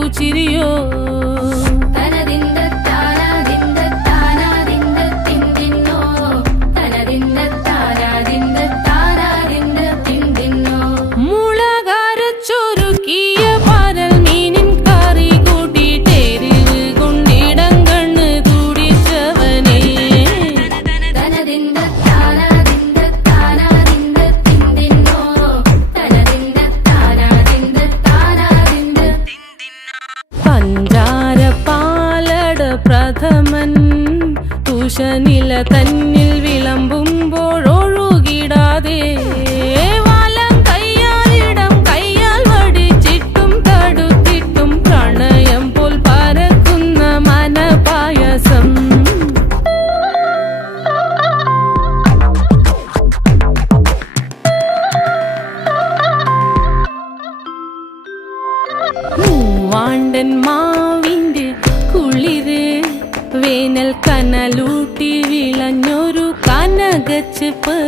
cuchillo. മൂവാണ്ടൻ മാവിന്റെ കുളിര് വേനൽ കനലൂട്ടി വിളഞ്ഞൊരു കനകച്ചെപ്പ്.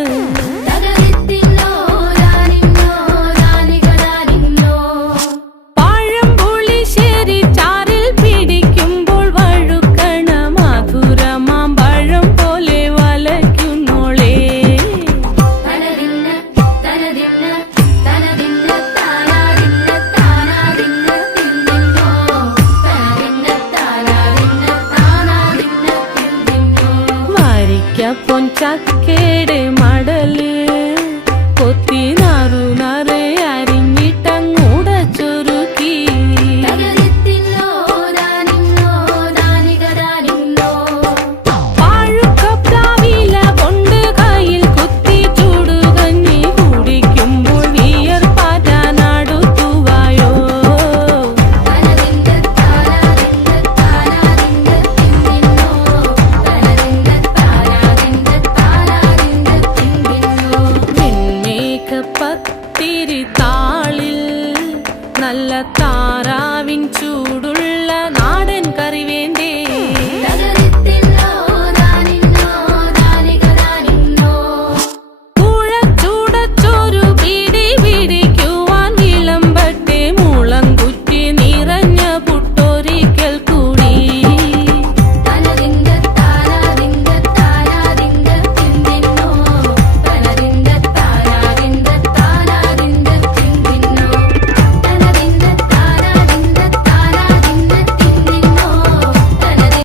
ವಿಜ್ಞಾಪನ ಚಾಕೇಡೆ ಮಾಡಲಿ ಕೊತ್ತಿ ನಾರು ನಾರೆಯ నల్ల తారా